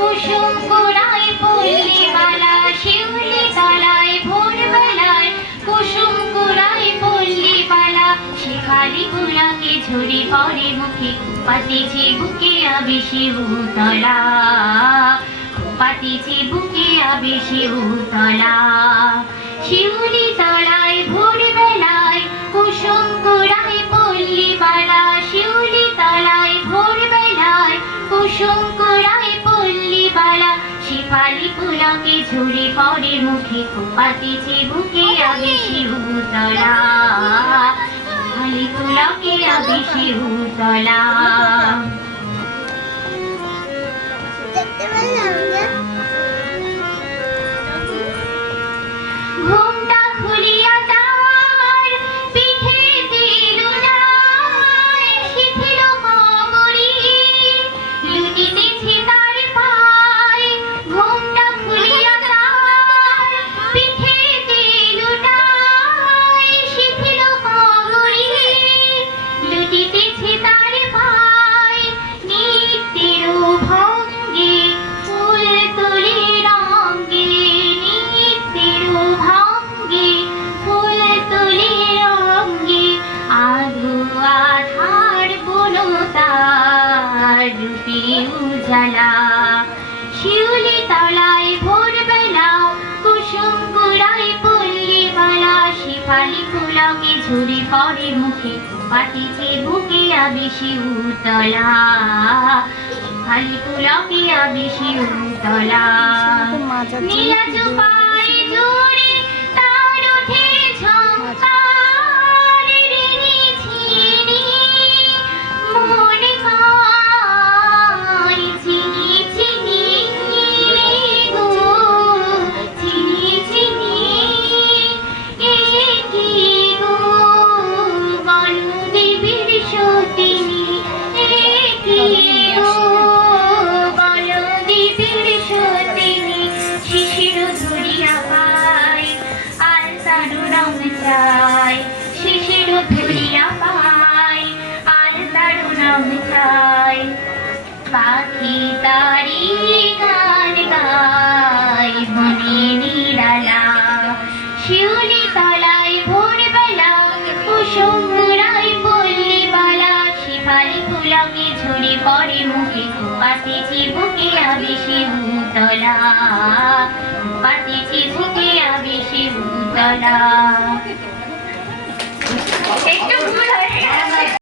কুসুম কুড়ায় পল্লী বালা শিউলি তলায় ভোরবেলায় কুসুম কুড়ায় পল্লী বালা শেফালি ফুলকে ঝরে পড়ে মুখে পাতিছে বুকে আবেশে উতলা পাতিছে বুকে আবেশে উতলা শিউলি তলায় ভোরবেলায় কুসুম কুড়ায় পল্লী বালা শিউলি তলায় ভোরবেলায় কুসুম কুড়ায় পল্লী বালা শেফালি ফুলকে ঝরে পড়ে মুখে পাতিছে বুকে আবেশে উতলা শেফালি ফুলকে আবেশে উতলা ঘুমটা খুলিয়া তার পিঠে দিল যায় শিথিল কবরী লুটিতেছে তার পায় ঘুমটা খুলিয়া তার পিঠে দিল যায় শিথিল কবরী লুটিতেছে তার পায় নিত্যের ভঙ্গে ফুল তুলি রঙ্গে নিত্যের ভঙ্গে ফুল তুলি রঙ্গে আধো আধার বলো তার রূপে উজালা শিউলি তলায় ভোরবেলা কুসুম কুড়ায় পল্লী বালা শেফালি ফুলকে ঝরে পড়ে মুখে পাতিছে বুকে আবেশে উতলা শেফালি ফুলকে আবেশে উতলা নীলাজ পায়ে জোরে তার ওঠে ঝংকার ঋণী ছিনি মনে হয় চিনি চিনি গো চিনি চিনি এ কি গো বলো দেবীর সতিনী এ কি গো বলো দেবীর সতিনী শিশির ধরিয়া পায় আর তারু রং চায় শিশির ধরিয়া পায় আর তারু রং চায় পাখি তারি গান গায় বনে নিরালা শিউলি তলায় ভোরবেলা কুসুম কুড়ায় পল্লী বালা শেফালি ফুলকে ঝরে পড়ে মুখে পাতিছে বুকে আবেশে উতলা পাতিছে বুকে আবেশে উতলা একটু ভুল হয়